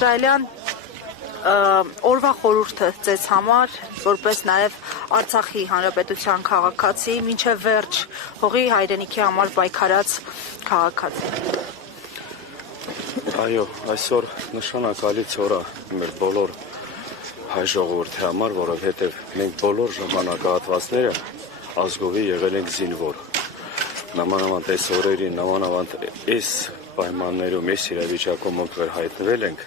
Իսրայելյան օրվա խորհուրդը ձեզ համար, որպես նաև Արցախի հանրապետության քաղաքացի, մինչև վերջ հողի հայրենիքի համար պայքարած քաղաքացի։ Այո, այսօր նշանակալից օր է մեր բոլոր հայ ժողովրդի համար, որովհետև մենք բոլոր ժամանակահատվածները ազգովի եղել ենք զինվոր։ Նամանավանդ այս օրերին, նամանավանդ այս պայմաններում, այս իրավիճակում ոնց հայտնվել ենք,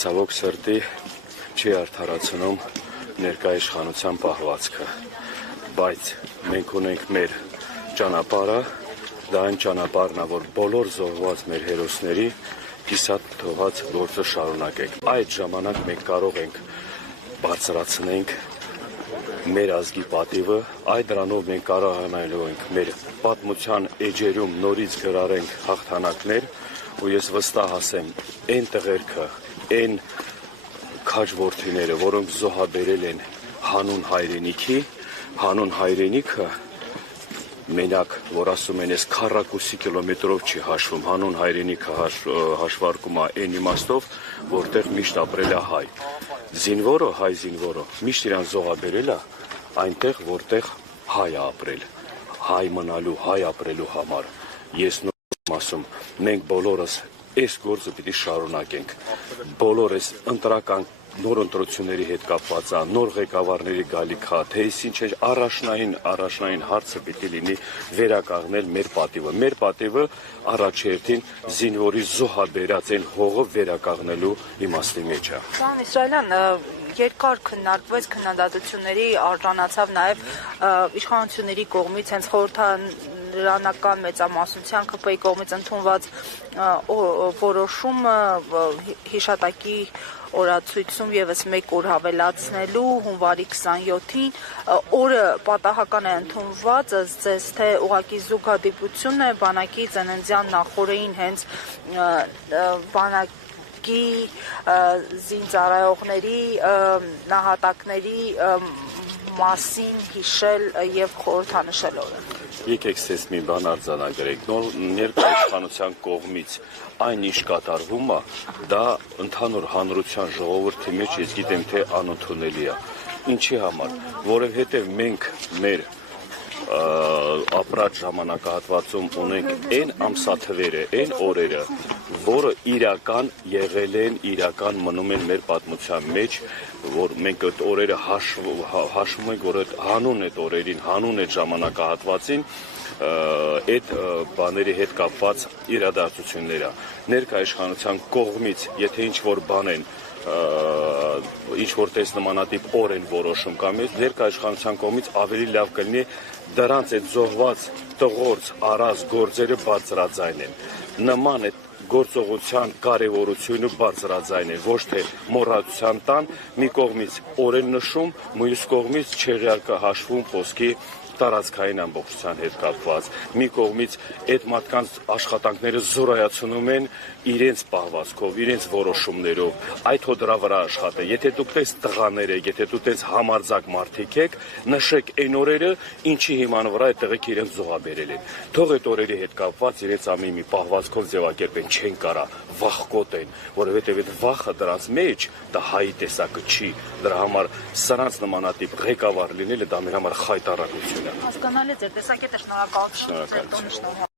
ցավոք սրտի չի արդարացնում ներկա իշխանության պահվածքը, բայց մենք ունենք մեր ճանապարհը, դա այն ճանապարհն է, որ բոլոր զոհված մեր հերոսների կիսատ թողած գործը շարունակենք։ Այդ ժամանակ մենք կարող ենք բարձրացնենք մեր ազգի պատիվը, այդ դրանով մենք կարողանալու ենք մեր պատմության էջերում նորից գրառենք հաղթանակներ, ու ես վստահ ասեմ, այն տղերքը, այն քաջ որդիները, որոնք զոհաբերել են հանուն հայրենիքը, մենակ, որ ասում են, ես քառակուսի կիլոմետրով չի հաշվում, հանուն հայրենիքը հաշվարկում է այն իմաստով, որտեղ միշտ ապրել է հայ։ Զինվորը, հայ զինվորը, միշտ իրան զոհաբերել է այնտեղ, որտեղ հայ է ապրել, հայ մնալու, հայ ապրելու համար։ Ես նոր եմ ասում, մենք բոլորս այս գործը պիտի շարունակենք, բոլոր այս ընտրական նոր ընտրությունների հետ կապված է, նոր ղեկավարների գալիք է, թե ինչ է առաջնային հարցը պիտի լինի վերականգնել մեր պատիվը։ Մեր պատիվը առաջերտին զինվորի զոհաբերած այն հողը վերականգնելու իմաստի մեջ է։ Պարոն Իսրայելյան, երկար քննարկվեց, քննադատությունների արժանացավ նաև իշխանությունների կողմից, հենց խորհրդարանական մեծամասնության ԿՊ-ի կողմից ընդունված որոշումը հիշատակի օրացույցում եւս մեկ օր հավելացնելու հունվարի 27-ին, օրը պատահական է ընդունված, ըստ թե ուղղակի զուգադիպություն է բանակի ծննդյան նախօրեին հենց բանակի զինծառայողների նահատակների մասին հիշել եւ խորհրդանշել օրը։ Եկեք ցես մի բան արձանագրենք, ներկա իշխանության կողմից այն ինչ կատարվում է, դա ընդհանուր հանրության ժողովրդի մեջ ես գիտեմ թե անընդունելի է։ Ինչի համար, որովհետև մենք մեր ապրած ժամանակահատվածում ունենք այն ամսաթվերը, այն օրերը, որը իրական եղել են, իրական մնում են մեր պատմության մեջ, որ մենք այդ օրերը հաշվում ենք, որ այդ հանուն այդ օրերին, հանուն այդ ժամանակահատվածին այդ բաների հետ կապված իրադարձությունները։ Ներկա իշխանության կողմից, եթե ինչ-որ բան են, ինչ-որ տես նմանատիպ օր են որոշում կամ ներկա իշխանության կողմից ավելի լավ կլինի դրանց այդ զոհված տղորց առած գործերը բարձրաձայնեն։ Նման այդ գործողության կարևորությունը բարձրաձայնեն, ոչ թե մոռացության տան, մի կողմից օրեն նշում, մյուս կողմից չեղյալքը հաշվում խոսքի տարածքային ամբողջության հետ կապված, մի կողմից այդ մարդկանց աշխատանքները զորայացնում են իրենց պահվածքով, իրենց որոշումներով, այդ հո դրա վրա աշխատե։ Եթե դուք տես տղաներ եք, եթե դուք տես համարձակ մարդիկ եք, նշեք այն օրերը, ինչի հիման վրա այդ տղեկ իրենց զոհաբերել են։ Թող այդ օրերի հետ կապված իրենց ամեն մի պահվածքով ձևակերպեն, չեն կարա, վախկոտ են, որովհետև այդ վախը դրանց մեջ դա հայի տեսակը չի։ Դրա համար սրանց նմանատիպ ղեկավար լինելը դա մեր համար խայտառակություն է։ Հասկանալի է, ձեր տեսակետը, շնորհակալություն։